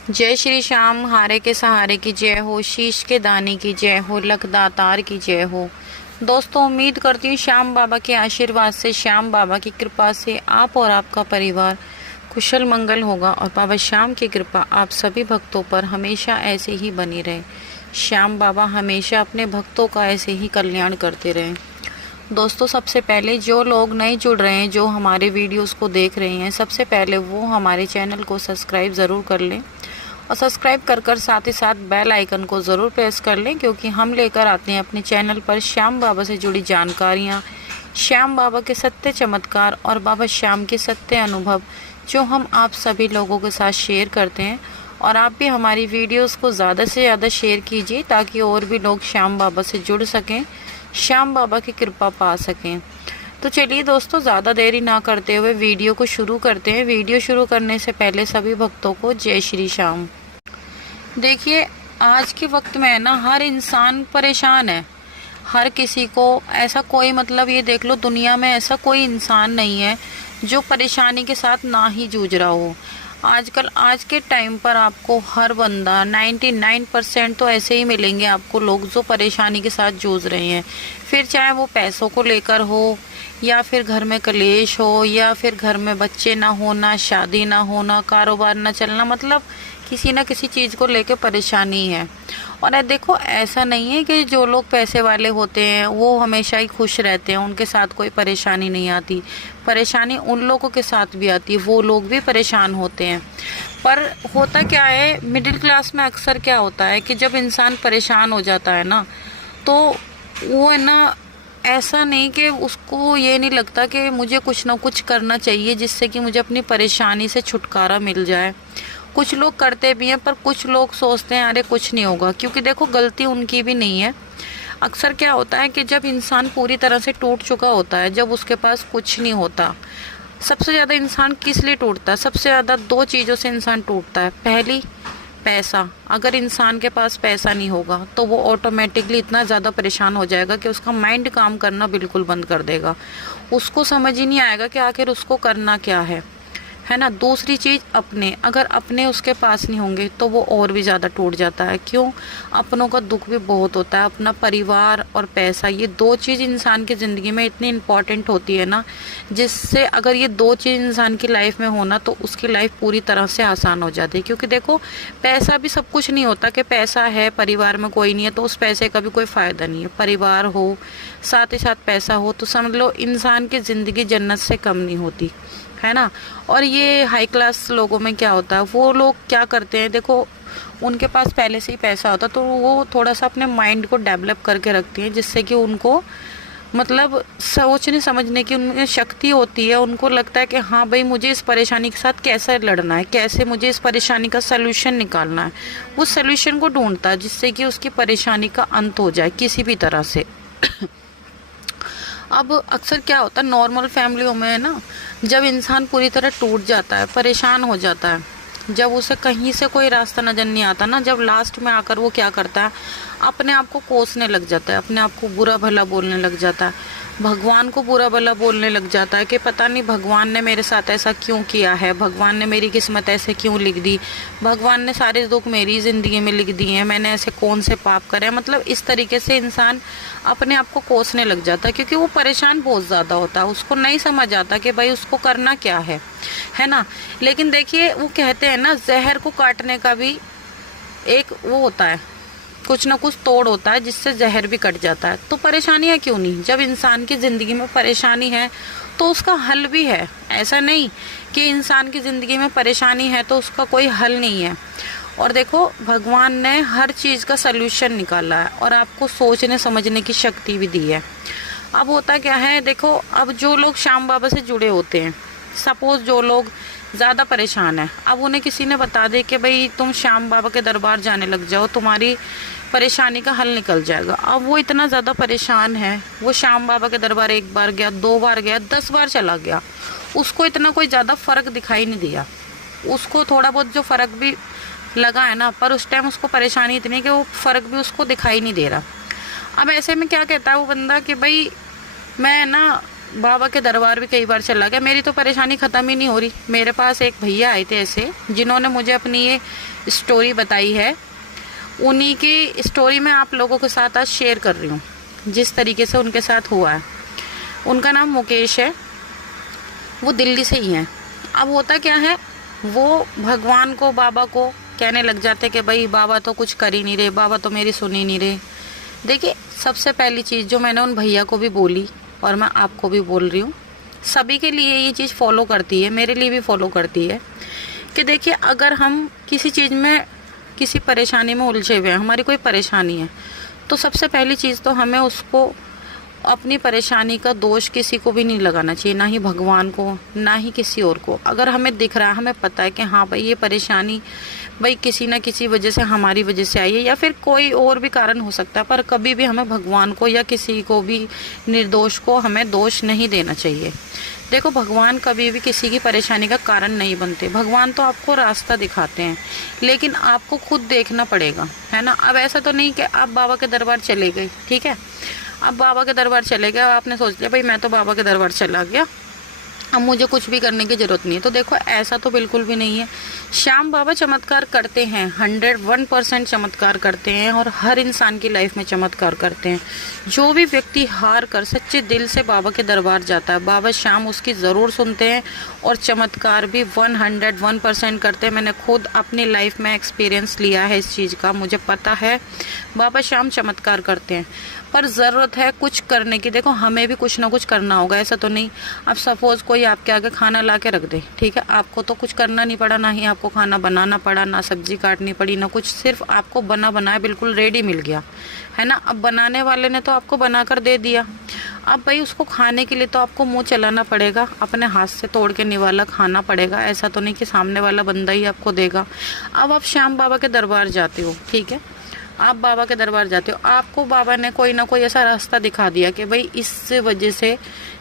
जय श्री श्याम, हारे के सहारे की जय हो, शीश के दाने की जय हो, लख दातार की जय हो। दोस्तों, उम्मीद करती हूँ श्याम बाबा के आशीर्वाद से, श्याम बाबा की कृपा से आप और आपका परिवार कुशल मंगल होगा और बाबा श्याम की कृपा आप सभी भक्तों पर हमेशा ऐसे ही बनी रहे। श्याम बाबा हमेशा अपने भक्तों का ऐसे ही कल्याण करते रहें। दोस्तों, सबसे पहले जो लोग नए जुड़ रहे हैं, जो हमारे वीडियोस को देख रहे हैं, सबसे पहले वो हमारे चैनल को सब्सक्राइब ज़रूर कर लें और सब्सक्राइब कर साथ ही साथ बेल आइकन को ज़रूर प्रेस कर लें, क्योंकि हम लेकर आते हैं अपने चैनल पर श्याम बाबा से जुड़ी जानकारियाँ, श्याम बाबा के सत्य चमत्कार और बाबा श्याम के सत्य अनुभव, जो हम आप सभी लोगों के साथ शेयर करते हैं। और आप भी हमारी वीडियोस को ज़्यादा से ज़्यादा शेयर कीजिए, ताकि और भी लोग श्याम बाबा से जुड़ सकें, श्याम बाबा की कृपा पा सकें। तो चलिए दोस्तों, ज़्यादा देरी ना करते हुए वीडियो को शुरू करते हैं। वीडियो शुरू करने से पहले सभी भक्तों को जय श्री श्याम। देखिए, आज के वक्त में ना हर इंसान परेशान है। हर किसी को ऐसा कोई, मतलब ये देख लो, दुनिया में ऐसा कोई इंसान नहीं है जो परेशानी के साथ ना ही जूझ रहा हो। आजकल आज के टाइम पर आपको हर बंदा 99% तो ऐसे ही मिलेंगे आपको लोग जो परेशानी के साथ जूझ रहे हैं। फिर चाहे वो पैसों को लेकर हो, या फिर घर में कलेश हो, या फिर घर में बच्चे ना होना, शादी ना होना, कारोबार ना चलना, मतलब किसी ना किसी चीज़ को लेकर परेशानी है। और देखो, ऐसा नहीं है कि जो लोग पैसे वाले होते हैं वो हमेशा ही खुश रहते हैं, उनके साथ कोई परेशानी नहीं आती। परेशानी उन लोगों के साथ भी आती है, वो लोग भी परेशान होते हैं। पर होता क्या है, मिडिल क्लास में अक्सर क्या होता है कि जब इंसान परेशान हो जाता है ना, तो वो है ना, ऐसा नहीं कि उसको ये नहीं लगता कि मुझे कुछ ना कुछ करना चाहिए जिससे कि मुझे अपनी परेशानी से छुटकारा मिल जाए। कुछ लोग करते भी हैं, पर कुछ लोग सोचते हैं अरे कुछ नहीं होगा, क्योंकि देखो गलती उनकी भी नहीं है। अक्सर क्या होता है कि जब इंसान पूरी तरह से टूट चुका होता है, जब उसके पास कुछ नहीं होता, सबसे ज़्यादा इंसान किस लिए टूटता है? सबसे ज़्यादा दो चीज़ों से इंसान टूटता है। पहली, पैसा। अगर इंसान के पास पैसा नहीं होगा तो वो ऑटोमेटिकली इतना ज़्यादा परेशान हो जाएगा कि उसका माइंड काम करना बिल्कुल बंद कर देगा। उसको समझ ही नहीं आएगा कि आखिर उसको करना क्या है ना। दूसरी चीज़, अपने। अगर अपने उसके पास नहीं होंगे तो वो और भी ज़्यादा टूट जाता है। क्यों? अपनों का दुख भी बहुत होता है। अपना परिवार और पैसा, ये दो चीज़ इंसान की ज़िंदगी में इतनी इम्पॉर्टेंट होती है ना, जिससे अगर ये दो चीज़ इंसान की लाइफ में होना तो उसकी लाइफ पूरी तरह से आसान हो जाती है। क्योंकि देखो, पैसा भी सब कुछ नहीं होता कि पैसा है, परिवार में कोई नहीं है तो उस पैसे का भी कोई फ़ायदा नहीं है। परिवार हो, साथ ही साथ पैसा हो, तो समझ लो इंसान की ज़िंदगी जन्नत से कम नहीं होती, है ना। और ये हाई क्लास लोगों में क्या होता है, वो लोग क्या करते हैं, देखो उनके पास पहले से ही पैसा होता तो वो थोड़ा सा अपने माइंड को डेवलप करके रखते हैं, जिससे कि उनको मतलब सोचने समझने की उनमें शक्ति होती है। उनको लगता है कि हाँ भाई, मुझे इस परेशानी के साथ कैसे लड़ना है, कैसे मुझे इस परेशानी का सलूशन निकालना है। वो सलूशन को ढूंढता है जिससे कि उसकी परेशानी का अंत हो जाए किसी भी तरह से। अब अक्सर क्या होता है नॉर्मल फैमिलियों में, है ना, जब इंसान पूरी तरह टूट जाता है, परेशान हो जाता है, जब उसे कहीं से कोई रास्ता नजर नहीं आता ना, जब लास्ट में आकर वो क्या करता है, अपने आप को कोसने लग जाता है, अपने आप को बुरा भला बोलने लग जाता है, भगवान को बुरा भला बोलने लग जाता है कि पता नहीं भगवान ने मेरे साथ ऐसा क्यों किया है, भगवान ने मेरी किस्मत ऐसे क्यों लिख दी, भगवान ने सारे दुख मेरी ज़िंदगी में लिख दिए हैं, मैंने ऐसे कौन से पाप करे हैं। मतलब इस तरीके से इंसान अपने आप को कोसने लग जाता है, क्योंकि वो परेशान बहुत ज़्यादा होता है। उसको नहीं समझ आता कि भाई उसको करना क्या है ना। लेकिन देखिए, वो कहते हैं ना, जहर को काटने का भी एक वो होता है, कुछ ना कुछ तोड़ होता है जिससे जहर भी कट जाता है। तो परेशानियाँ क्यों नहीं, जब इंसान की ज़िंदगी में परेशानी है तो उसका हल भी है। ऐसा नहीं कि इंसान की ज़िंदगी में परेशानी है तो उसका कोई हल नहीं है। और देखो, भगवान ने हर चीज़ का सल्यूशन निकाला है और आपको सोचने समझने की शक्ति भी दी है। अब होता क्या है, देखो, अब जो लोग श्याम बाबा से जुड़े होते हैं, सपोज़ जो लोग ज़्यादा परेशान है, अब उन्हें किसी ने बता दे कि भाई तुम श्याम बाबा के दरबार जाने लग जाओ, तुम्हारी परेशानी का हल निकल जाएगा। अब वो इतना ज़्यादा परेशान है, वो श्याम बाबा के दरबार 1 बार गया, 2 बार गया, 10 बार चला गया, उसको इतना कोई ज़्यादा फ़र्क दिखाई नहीं दिया। उसको थोड़ा बहुत जो फ़र्क भी लगा है ना, पर उस टाइम उसको परेशानी इतनी है कि वो फ़र्क भी उसको दिखाई नहीं दे रहा। अब ऐसे में क्या कहता है वो बंदा कि भाई मैं ना बाबा के दरबार भी कई बार चला गया, मेरी तो परेशानी ख़त्म ही नहीं हो रही। मेरे पास एक भैया आए थे ऐसे, जिन्होंने मुझे अपनी ये स्टोरी बताई है। उन्हीं की स्टोरी मैं आप लोगों के साथ आज शेयर कर रही हूँ, जिस तरीके से उनके साथ हुआ है। उनका नाम मुकेश है, वो दिल्ली से ही हैं। अब होता क्या है, वो भगवान को, बाबा को कहने लग जाते कि भाई बाबा तो कुछ कर ही नहीं रहे, बाबा तो मेरी सुन ही नहीं रहे। देखिए, सबसे पहली चीज़ जो मैंने उन भैया को भी बोली और मैं आपको भी बोल रही हूँ, सभी के लिए ये चीज़ फॉलो करती है, मेरे लिए भी फॉलो करती है, कि देखिए अगर हम किसी चीज़ में, किसी परेशानी में उलझे हुए हैं, हमारी कोई परेशानी है, तो सबसे पहली चीज़ तो हमें उसको, अपनी परेशानी का दोष किसी को भी नहीं लगाना चाहिए, ना ही भगवान को, ना ही किसी और को। अगर हमें दिख रहा है, हमें पता है कि हाँ भाई ये परेशानी भाई किसी ना किसी वजह से, हमारी वजह से आई है, या फिर कोई और भी कारण हो सकता है, पर कभी भी हमें भगवान को या किसी को भी, निर्दोष को हमें दोष नहीं देना चाहिए। देखो, भगवान कभी भी किसी की परेशानी का कारण नहीं बनते। भगवान तो आपको रास्ता दिखाते हैं, लेकिन आपको खुद देखना पड़ेगा, है ना। अब ऐसा तो नहीं कि आप बाबा के दरबार चले गए, ठीक है, अब बाबा के दरबार चले गए, आपने सोच लिया भाई मैं तो बाबा के दरबार चला गया, अब मुझे कुछ भी करने की ज़रूरत नहीं है। तो देखो, ऐसा तो बिल्कुल भी नहीं है। श्याम बाबा चमत्कार करते हैं, 101% चमत्कार करते हैं, और हर इंसान की लाइफ में चमत्कार करते हैं। जो भी व्यक्ति हार कर सच्चे दिल से बाबा के दरबार जाता है, बाबा श्याम उसकी ज़रूर सुनते हैं, और चमत्कार भी 101% करते हैं। मैंने खुद अपनी लाइफ में एक्सपीरियंस लिया है इस चीज़ का, मुझे पता है बाबा श्याम चमत्कार करते हैं। पर ज़रूरत है कुछ करने की। देखो, हमें भी कुछ ना कुछ करना होगा, ऐसा तो नहीं। अब सपोज़ कोई आपके आगे खाना ला के रख दे, ठीक है, आपको तो कुछ करना नहीं पड़ा, ना ही आपको खाना बनाना पड़ा, ना सब्जी काटनी पड़ी, ना कुछ, सिर्फ आपको बना बनाया बिल्कुल रेडी मिल गया, है ना। अब बनाने वाले ने तो आपको बना कर दे दिया, अब भाई उसको खाने के लिए तो आपको मुंह चलाना पड़ेगा, अपने हाथ से तोड़ के निवाला खाना पड़ेगा। ऐसा तो नहीं कि सामने वाला बंदा ही आपको देगा। अब आप श्याम बाबा के दरबार जाते हो, ठीक है, आप बाबा के दरबार जाते हो, आपको बाबा ने कोई ना कोई ऐसा रास्ता दिखा दिया कि भाई इस वजह से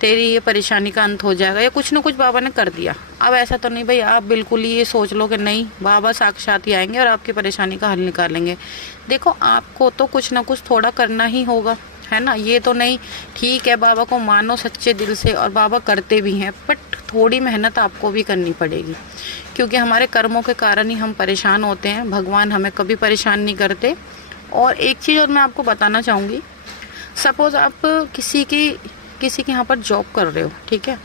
तेरी ये परेशानी का अंत हो जाएगा, या कुछ ना कुछ बाबा ने कर दिया। अब ऐसा तो नहीं भाई आप बिल्कुल ही ये सोच लो कि नहीं बाबा साक्षात ही आएंगे और आपकी परेशानी का हल निकालेंगे। देखो, आपको तो कुछ ना कुछ थोड़ा करना ही होगा, है ना। ये तो नहीं, ठीक है, बाबा को मानो सच्चे दिल से, और बाबा करते भी हैं, बट थोड़ी मेहनत आपको भी करनी पड़ेगी, क्योंकि हमारे कर्मों के कारण ही हम परेशान होते हैं। भगवान हमें कभी परेशान नहीं करते। और एक चीज़ और मैं आपको बताना चाहूँगी, सपोज़ आप किसी के यहाँ पर जॉब कर रहे हो, ठीक है,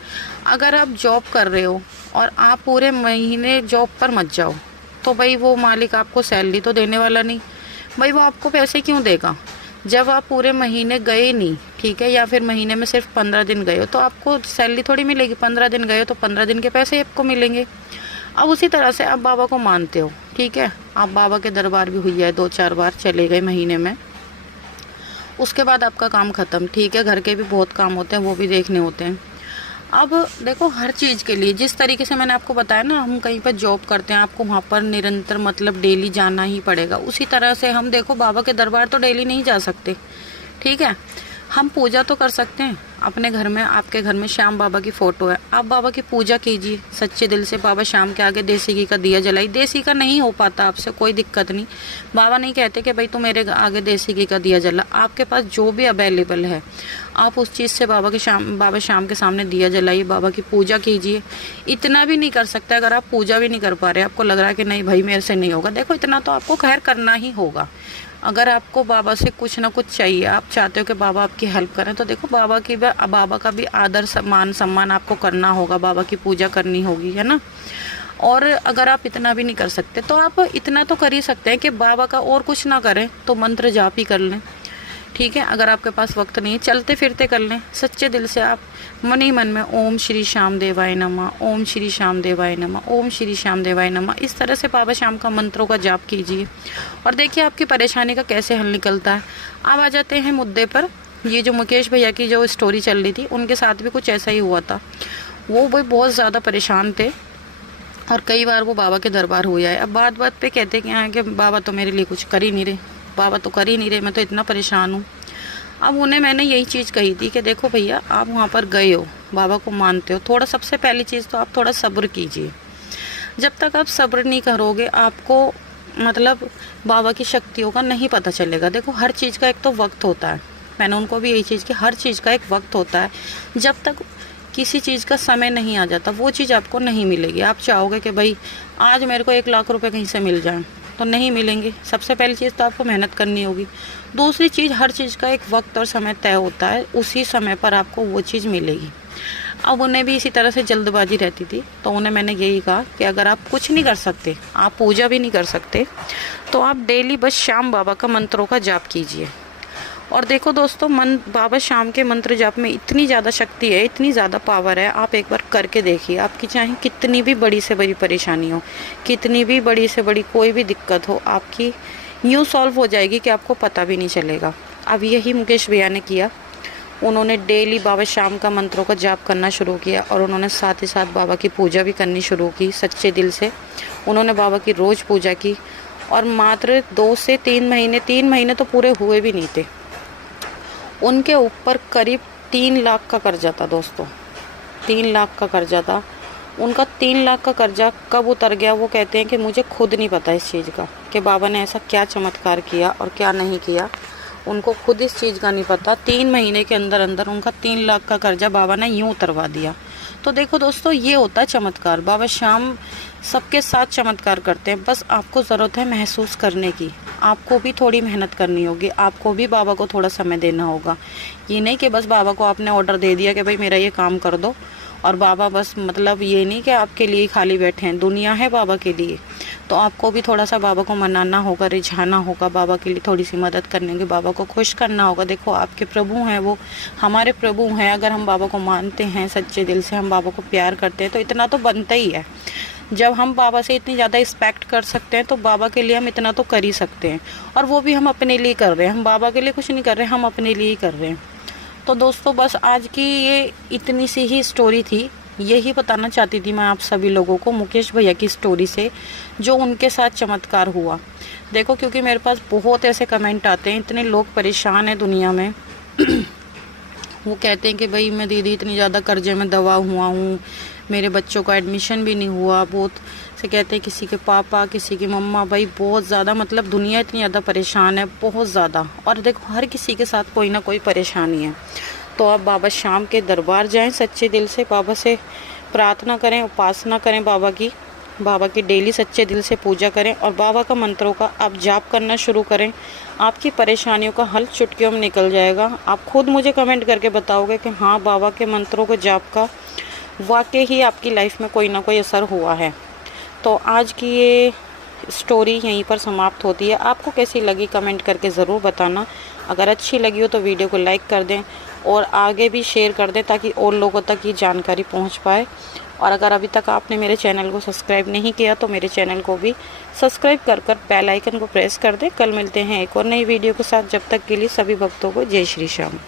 अगर आप जॉब कर रहे हो और आप पूरे महीने जॉब पर मत जाओ, तो भाई वो मालिक आपको सैलरी तो देने वाला नहीं, भाई वो आपको पैसे क्यों देगा। जब आप पूरे महीने गए नहीं, ठीक है, या फिर महीने में सिर्फ 15 दिन गए हो, तो आपको सैलरी थोड़ी मिलेगी। 15 दिन गए हो तो 15 दिन के पैसे आपको मिलेंगे। अब उसी तरह से आप बाबा को मानते हो, ठीक है, आप बाबा के दरबार भी हुई है 2-4 बार चले गए महीने में, उसके बाद आपका काम ख़त्म, ठीक है, घर के भी बहुत काम होते हैं, वो भी देखने होते हैं। अब देखो, हर चीज़ के लिए, जिस तरीके से मैंने आपको बताया ना, हम कहीं पर जॉब करते हैं, आपको वहाँ पर निरंतर मतलब डेली जाना ही पड़ेगा। उसी तरह से हम देखो बाबा के दरबार तो डेली नहीं जा सकते, ठीक है, हम पूजा तो कर सकते हैं अपने घर में। आपके घर में श्याम बाबा की फ़ोटो है, आप बाबा की पूजा कीजिए सच्चे दिल से। बाबा श्याम के आगे देसी घी का दिया जलाई, देसी का नहीं हो पाता आपसे, कोई दिक्कत नहीं। बाबा नहीं कहते कि भाई तू मेरे आगे देसी घी का दिया जला, आपके पास जो भी अवेलेबल है आप उस चीज़ से बाबा श्याम के सामने दिया जलाइए, बाबा की पूजा कीजिए। इतना भी नहीं कर सकते, अगर आप पूजा भी नहीं कर पा रहे, आपको लग रहा है कि नहीं भाई मेरे से नहीं होगा, देखो इतना तो आपको खैर करना ही होगा। अगर आपको बाबा से कुछ ना कुछ चाहिए, आप चाहते हो कि बाबा आपकी हेल्प करें, तो देखो बाबा का भी आदर सम्मान आपको करना होगा, बाबा की पूजा करनी होगी, है ना। और अगर आप इतना भी नहीं कर सकते, तो आप इतना तो कर ही सकते हैं कि बाबा का और कुछ ना करें तो मंत्र जाप ही कर लें, ठीक है। अगर आपके पास वक्त नहीं है, चलते फिरते कर लें, सच्चे दिल से आप मन ही मन में ओम श्री श्याम देवाय नमः, ओम श्री श्याम देवाय नमः, ओम श्री श्याम देवाय नमः, इस तरह से बाबा श्याम का मंत्रों का जाप कीजिए और देखिए आपकी परेशानी का कैसे हल निकलता है। अब आ जाते हैं मुद्दे पर। ये जो मुकेश भैया की जो स्टोरी चल रही थी, उनके साथ भी कुछ ऐसा ही हुआ था। वो भाई बहुत ज़्यादा परेशान थे और कई बार वो बाबा के दरबार हो जाए। अब बात बात पे कहते कि बाबा तो मेरे लिए कुछ कर ही नहीं रहे, बाबा तो कर ही नहीं रहे, मैं तो इतना परेशान हूँ। अब उन्हें मैंने यही चीज़ कही थी कि देखो भैया, आप वहाँ पर गए हो, बाबा को मानते हो, थोड़ा सबसे पहली चीज़ तो आप थोड़ा सब्र कीजिए। जब तक आप सब्र नहीं करोगे, आपको मतलब बाबा की शक्तियों का नहीं पता चलेगा। देखो हर चीज़ का एक तो वक्त होता है, मैंने उनको भी यही चीज़ की, हर चीज़ का एक वक्त होता है। जब तक किसी चीज़ का समय नहीं आ जाता वो चीज़ आपको नहीं मिलेगी। आप चाहोगे कि भाई आज मेरे को 1 लाख रुपए कहीं से मिल जाए, तो नहीं मिलेंगे। सबसे पहली चीज़ तो आपको मेहनत करनी होगी। दूसरी चीज़, हर चीज़ का एक वक्त और समय तय होता है, उसी समय पर आपको वो चीज़ मिलेगी। अब उन्हें भी इसी तरह से जल्दबाजी रहती थी, तो उन्हें मैंने यही कहा कि अगर आप कुछ नहीं कर सकते, आप पूजा भी नहीं कर सकते, तो आप डेली बस श्याम बाबा का मंत्रों का जाप कीजिए। और देखो दोस्तों, बाबा श्याम के मंत्र जाप में इतनी ज़्यादा शक्ति है, इतनी ज़्यादा पावर है, आप एक बार करके देखिए। आपकी चाहे कितनी भी बड़ी से बड़ी परेशानी हो, कितनी भी बड़ी से बड़ी कोई भी दिक्कत हो, आपकी यूँ सॉल्व हो जाएगी कि आपको पता भी नहीं चलेगा। अब यही मुकेश भैया ने किया। उन्होंने डेली बाबा श्याम का मंत्रों का जाप करना शुरू किया और उन्होंने साथ ही साथ बाबा की पूजा भी करनी शुरू की सच्चे दिल से। उन्होंने बाबा की रोज़ पूजा की और मात्र 2 से 3 महीने, 3 महीने तो पूरे हुए भी नहीं थे, उनके ऊपर करीब 3 लाख का कर्जा था दोस्तों। 3 लाख का कर्जा था उनका। 3 लाख का कर्जा कब उतर गया वो कहते हैं कि मुझे खुद नहीं पता इस चीज़ का, कि बाबा ने ऐसा क्या चमत्कार किया और क्या नहीं किया, उनको खुद इस चीज़ का नहीं पता। 3 महीने के अंदर अंदर उनका 3 लाख का कर्जा बाबा ने यूँ उतरवा दिया। तो देखो दोस्तों, ये होता है चमत्कार। बाबा श्याम सबके साथ चमत्कार करते हैं, बस आपको ज़रूरत है महसूस करने की। आपको भी थोड़ी मेहनत करनी होगी, आपको भी बाबा को थोड़ा समय देना होगा। ये नहीं कि बस बाबा को आपने ऑर्डर दे दिया कि भाई मेरा ये काम कर दो, और बाबा बस मतलब ये नहीं कि आपके लिए खाली बैठे हैं, दुनिया है बाबा के लिए। तो आपको भी थोड़ा सा बाबा को मनाना होगा, रिझाना होगा, बाबा के लिए थोड़ी सी मदद करने की, बाबा को खुश करना होगा। देखो, आपके प्रभु हैं, वो हमारे प्रभु हैं। अगर हम बाबा को मानते हैं सच्चे दिल से, हम बाबा को प्यार करते हैं, तो इतना तो बनता ही है। जब हम बाबा से इतनी ज़्यादा रिस्पेक्ट कर सकते हैं तो बाबा के लिए हम इतना तो कर ही सकते हैं, और वो भी हम अपने लिए कर रहे हैं। हम बाबा के लिए कुछ नहीं कर रहे हैं, हम अपने लिए ही कर रहे हैं। तो दोस्तों, बस आज की ये इतनी सी ही स्टोरी थी। यही बताना चाहती थी मैं आप सभी लोगों को मुकेश भैया की स्टोरी से, जो उनके साथ चमत्कार हुआ। देखो, क्योंकि मेरे पास बहुत ऐसे कमेंट आते हैं, इतने लोग परेशान हैं दुनिया में। वो कहते हैं कि भाई मैं दीदी इतनी ज़्यादा कर्जे में दबा हुआ हूँ, मेरे बच्चों का एडमिशन भी नहीं हुआ। बहुत से कहते हैं किसी के पापा, किसी की मम्मा, भाई बहुत ज़्यादा, मतलब दुनिया इतनी ज़्यादा परेशान है, बहुत ज़्यादा। और देखो, हर किसी के साथ कोई ना कोई परेशानी है। तो आप बाबा श्याम के दरबार जाएं सच्चे दिल से, बाबा से प्रार्थना करें, उपासना करें बाबा की डेली सच्चे दिल से पूजा करें, और बाबा का मंत्रों का आप जाप करना शुरू करें। आपकी परेशानियों का हल चुटकियों में निकल जाएगा। आप खुद मुझे कमेंट करके बताओगे कि हाँ, बाबा के मंत्रों को जाप का वाकई ही आपकी लाइफ में कोई ना कोई असर हुआ है। तो आज की ये स्टोरी यहीं पर समाप्त होती है। आपको कैसी लगी कमेंट करके ज़रूर बताना। अगर अच्छी लगी हो तो वीडियो को लाइक कर दें और आगे भी शेयर कर दें, ताकि और लोगों तक ये जानकारी पहुंच पाए। और अगर अभी तक आपने मेरे चैनल को सब्सक्राइब नहीं किया तो मेरे चैनल को भी सब्सक्राइब कर बेल आइकन को प्रेस कर दें। कल मिलते हैं एक और नई वीडियो के साथ। जब तक के लिए सभी भक्तों को जय श्री श्याम।